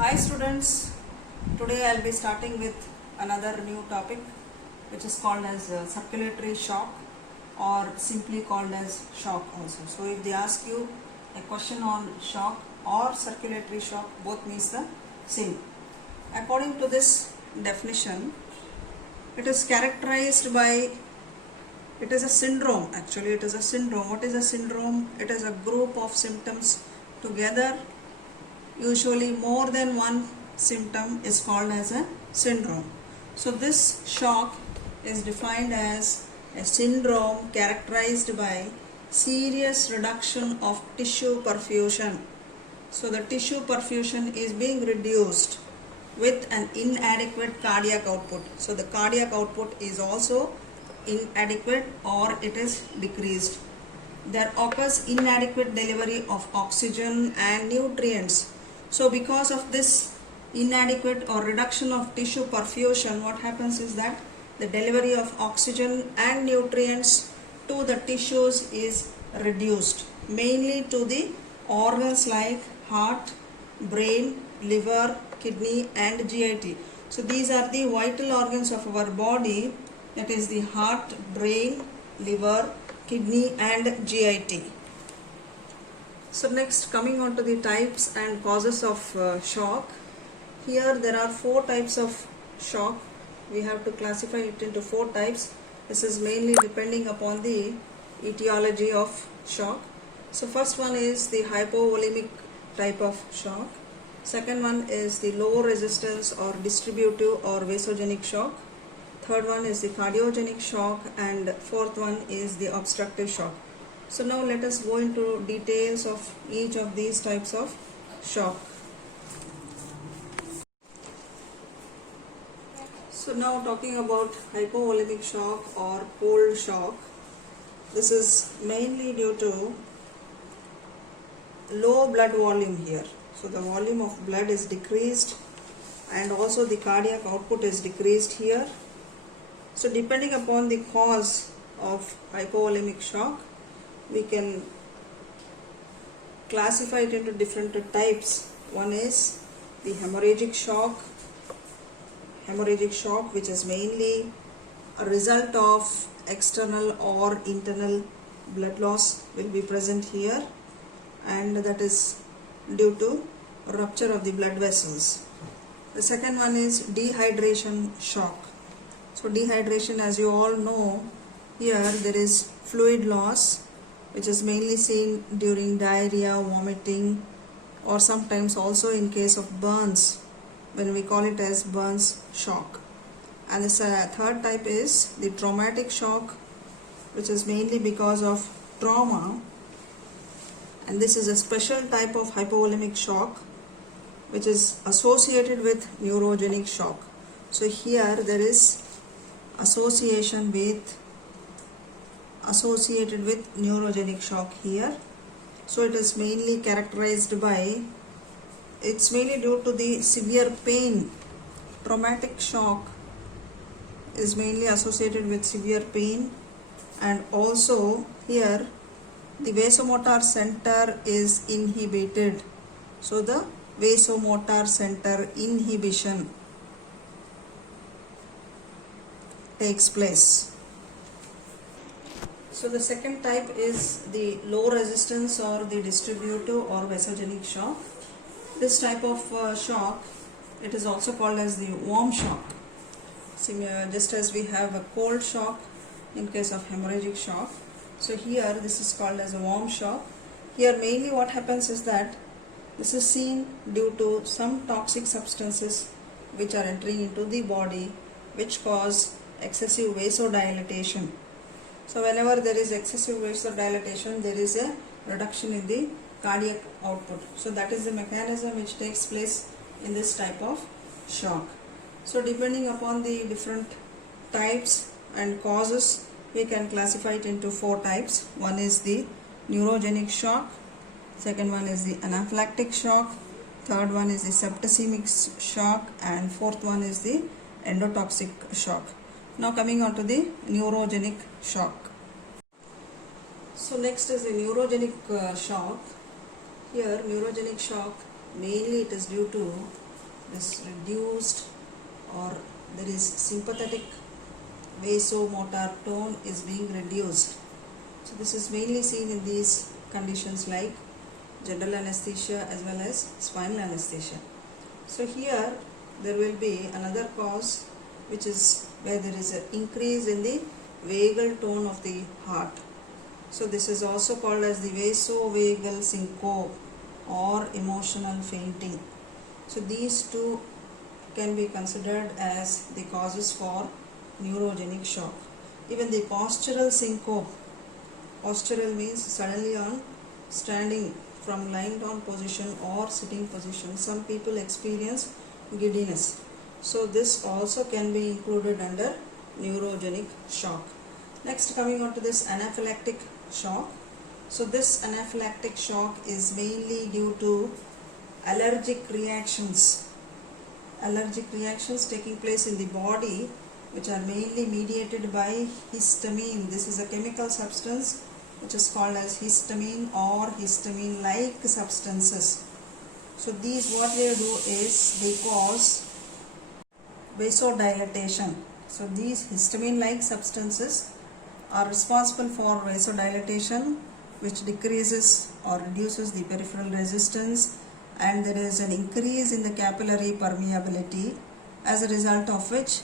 Hi students, today I will be starting with another new topic which is called as circulatory shock or simply called as shock also. So if they ask you a question on shock or circulatory shock, both means the same. According to this definition, it is characterized by, it is a syndrome, actually it is a syndrome. What is a syndrome? It is a group of symptoms together. Usually more than one symptom is called as a syndrome. So this shock is defined as a syndrome characterized by serious reduction of tissue perfusion. So the tissue perfusion is being reduced with an inadequate cardiac output. So the cardiac output is also inadequate or it is decreased. There occurs inadequate delivery of oxygen and nutrients. So because of this inadequate or reduction of tissue perfusion, what happens is that the delivery of oxygen and nutrients to the tissues is reduced, mainly to the organs like heart, brain, liver, kidney and GIT. So these are the vital organs of our body, that is the heart, brain, liver, kidney and GIT. So next, coming on to the types and causes of shock. Here there are 4 types of shock. We have to classify it into 4 types. This is mainly depending upon the etiology of shock. So first one is the hypovolemic type of shock. Second one is the low resistance or distributive or vasogenic shock. Third one is the cardiogenic shock, and fourth one is the obstructive shock. So now let us go into details of each of these types of shock. So now talking about hypovolemic shock or cold shock. This is mainly due to low blood volume here. So the volume of blood is decreased and also the cardiac output is decreased here. So depending upon the cause of hypovolemic shock, we can classify it into different types. One is the hemorrhagic shock. Hemorrhagic shock, which is mainly a result of external or internal blood loss, will be present here, and that is due to rupture of the blood vessels. The second one is dehydration shock. So dehydration, as you all know, here there is fluid loss, which is mainly seen during diarrhea, vomiting, or sometimes also in case of burns, when we call it as burns shock. And this third type is the traumatic shock, which is mainly because of trauma, and this is a special type of hypovolemic shock which is associated with neurogenic shock. So here there is associated with neurogenic shock here. So it is mainly characterized by, it's mainly due to the severe pain. Traumatic shock is mainly associated with severe pain, and also here the vasomotor center is inhibited. So the vasomotor center inhibition takes place. So the second type is the low resistance or the distributive or vasogenic shock. This type of shock, it is also called as the warm shock. Just as we have a cold shock in case of hemorrhagic shock. So here this is called as a warm shock. Here mainly what happens is that this is seen due to some toxic substances which are entering into the body, which cause excessive vasodilatation. So whenever there is excessive vasodilatation, there is a reduction in the cardiac output. So that is the mechanism which takes place in this type of shock. So depending upon the different types and causes, we can classify it into 4 types. One is the neurogenic shock, second one is the anaphylactic shock, third one is the septicemic shock, and fourth one is the endotoxic shock. Now coming on to the neurogenic shock. So next is the neurogenic shock. Here neurogenic shock, mainly it is due to this reduced, or there is sympathetic vasomotor tone is being reduced. So this is mainly seen in these conditions like general anesthesia as well as spinal anesthesia. So here there will be another cause, which is where there is an increase in the vagal tone of the heart. So this is also called as the vasovagal syncope or emotional fainting. So these two can be considered as the causes for neurogenic shock. Even the postural syncope, postural means suddenly on standing from lying down position or sitting position, some people experience giddiness. So this also can be included under neurogenic shock. Next, coming on to this anaphylactic shock. So this anaphylactic shock is mainly due to allergic reactions taking place in the body, which are mainly mediated by histamine. This is a chemical substance which is called as histamine or histamine-like substances. So these, what they do is they cause vasodilatation. So these histamine-like substances are responsible for vasodilatation, which decreases or reduces the peripheral resistance, and there is an increase in the capillary permeability, as a result of which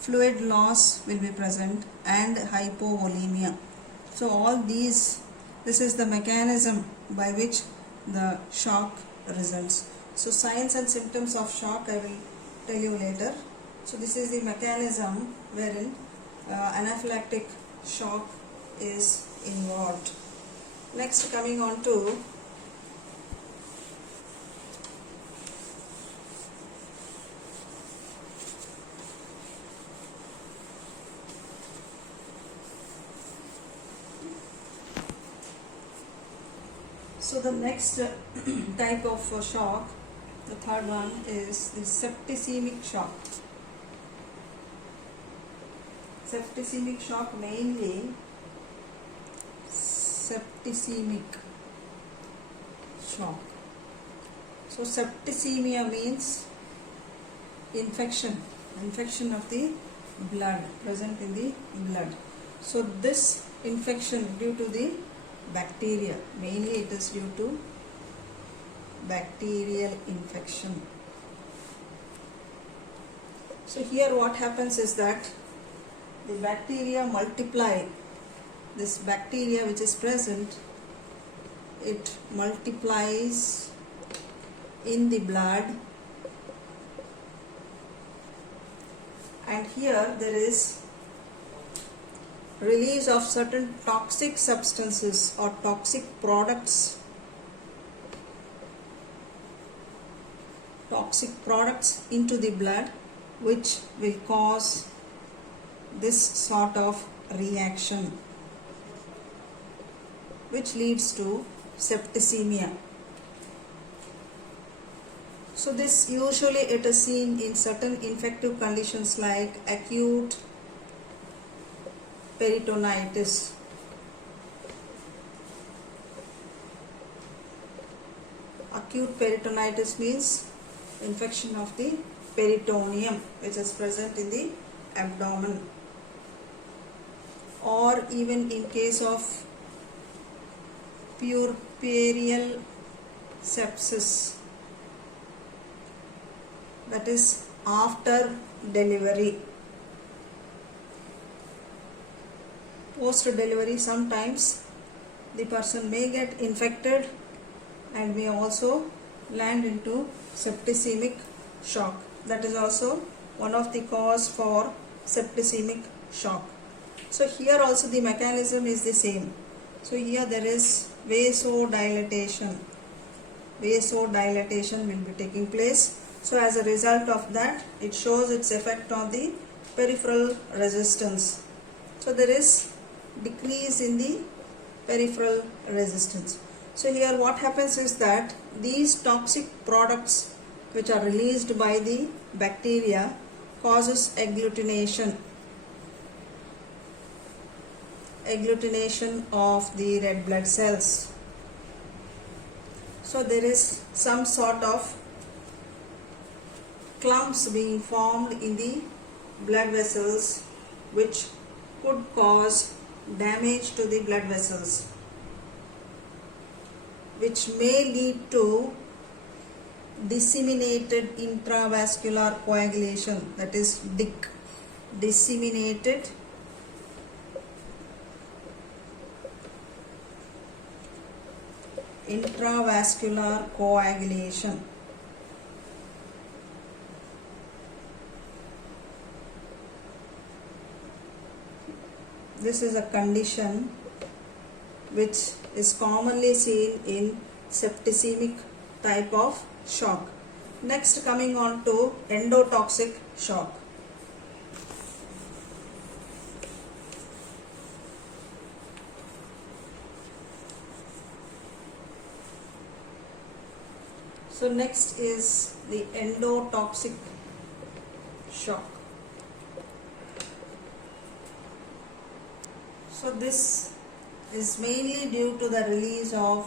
fluid loss will be present and hypovolemia. So all these, this is the mechanism by which the shock results. So signs and symptoms of shock I will tell you later. So this is the mechanism wherein anaphylactic shock is involved. Next, coming on to so the next type of shock, the third one, is the septicemic shock. Septicemic shock, mainly septicemic shock. So septicemia means infection of the blood, present in the blood. So this infection due to the bacteria, mainly it is due to bacterial infection. So here what happens is that the bacteria multiply. This bacteria which is present, it multiplies in the blood, and here there is release of certain toxic substances or toxic products into the blood, which will cause this sort of reaction, which leads to septicemia. So this usually it is seen in certain infective conditions like acute peritonitis. Acute peritonitis means infection of the peritoneum, which is present in the abdomen, or even in case of puerperal sepsis, that is after delivery. Post delivery, sometimes the person may get infected and may also land into septicemic shock. That is also one of the cause for septicemic shock. So here also the mechanism is the same. So here there is vasodilatation. Vasodilatation will be taking place. So as a result of that, it shows its effect on the peripheral resistance. So there is decrease in the peripheral resistance. So here what happens is that these toxic products which are released by the bacteria causes agglutination of the red blood cells. So there is some sort of clumps being formed in the blood vessels which could cause damage to the blood vessels, which may lead to disseminated intravascular coagulation, that is DIC, disseminated intravascular coagulation. This is a condition which is commonly seen in septicemic type of shock. Next, coming on to endotoxic shock. So next is the endotoxic shock. So this is mainly due to the release of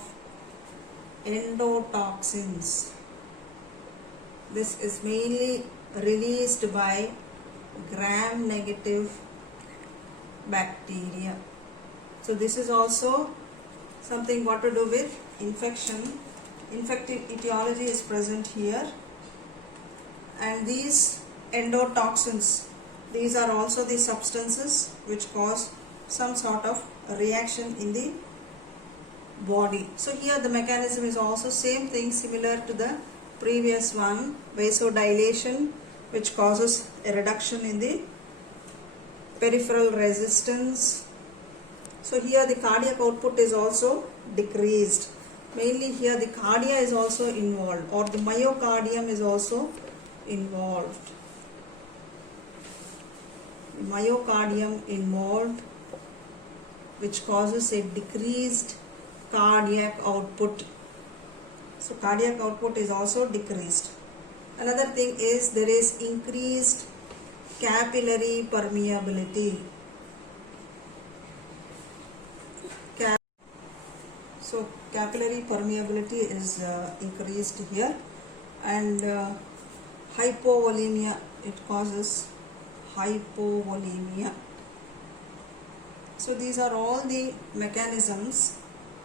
endotoxins. This is mainly released by gram-negative bacteria. So this is also something got to do with infection. Infective etiology is present here, and these endotoxins, these are also the substances which cause some sort of reaction in the body. So here the mechanism is also same thing, similar to the previous one, vasodilation, which causes a reduction in the peripheral resistance. So here the cardiac output is also decreased. Mainly here the cardia is also involved, or the myocardium is also involved. Myocardium involved, which causes a decreased cardiac output. So cardiac output is also decreased. Another thing is there is increased capillary permeability. So capillary permeability is increased here, and hypovolemia, it causes hypovolemia. So these are all the mechanisms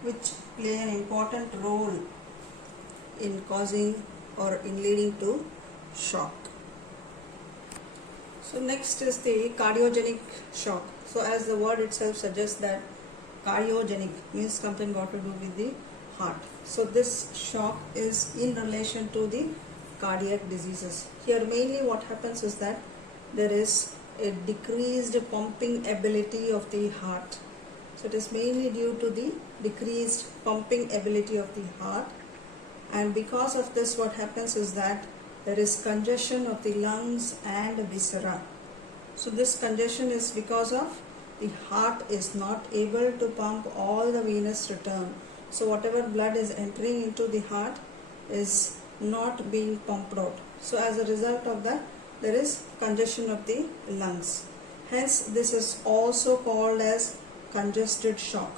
which play an important role in causing or in leading to shock. So next is the cardiogenic shock. So as the word itself suggests that cardiogenic means something got to do with the heart. So this shock is in relation to the cardiac diseases. Here mainly what happens is that there is a decreased pumping ability of the heart. So it is mainly due to the decreased pumping ability of the heart, and because of this what happens is that there is congestion of the lungs and viscera. So this congestion is because of the heart is not able to pump all the venous return. So whatever blood is entering into the heart is not being pumped out. So as a result of that, there is congestion of the lungs. Hence this is also called as congested shock.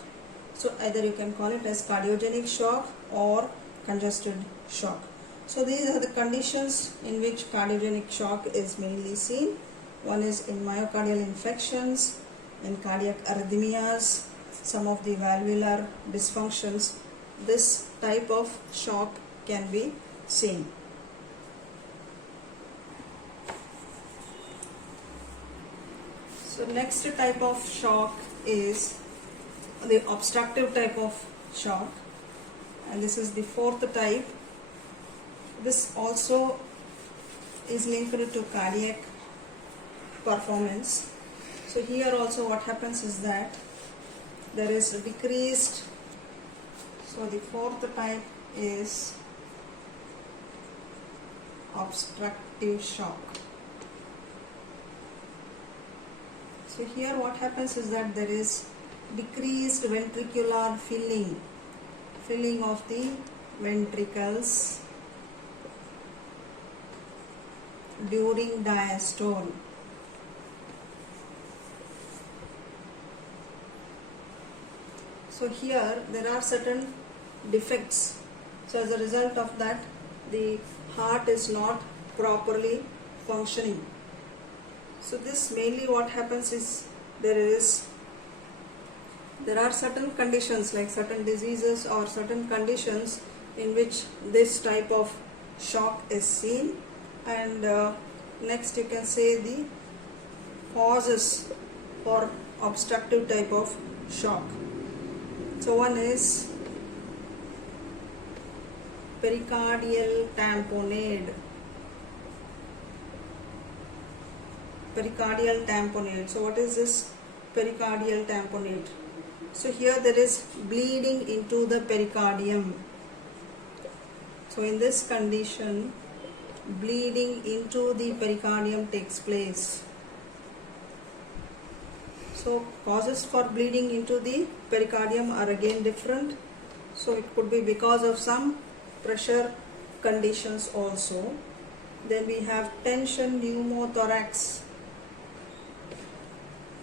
So either you can call it as cardiogenic shock or congested shock. So these are the conditions in which cardiogenic shock is mainly seen. One is in myocardial infections, in cardiac arrhythmias, some of the valvular dysfunctions. This type of shock can be seen. So next type of shock is the obstructive type of shock, and this is the fourth type. This also is linked to cardiac performance. So here also what happens is that there is a decreased, so the fourth type is obstructive shock. So here what happens is that there is decreased ventricular filling of the ventricles during diastole. So here there are certain defects. So as a result of that, the heart is not properly functioning. So this mainly what happens is there are certain conditions like certain diseases or certain conditions in which this type of shock is seen, and next you can say the causes for obstructive type of shock. So one is pericardial tamponade. Pericardial tamponade. So what is this pericardial tamponade? So here there is bleeding into the pericardium. So in this condition, bleeding into the pericardium takes place. So causes for bleeding into the pericardium are again different. So it could be because of some pressure conditions also. Then we have tension pneumothorax.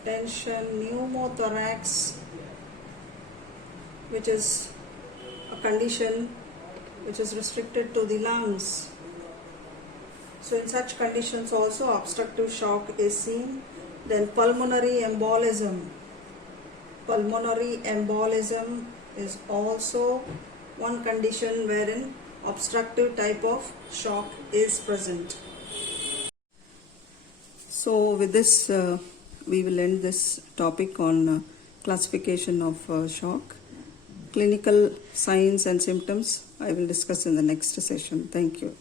Tension pneumothorax, which is a condition which is restricted to the lungs. So in such conditions also obstructive shock is seen. Then pulmonary embolism. Pulmonary embolism is also one condition wherein obstructive type of shock is present. So with this we will end this topic on classification of shock. Clinical signs and symptoms I will discuss in the next session. Thank you.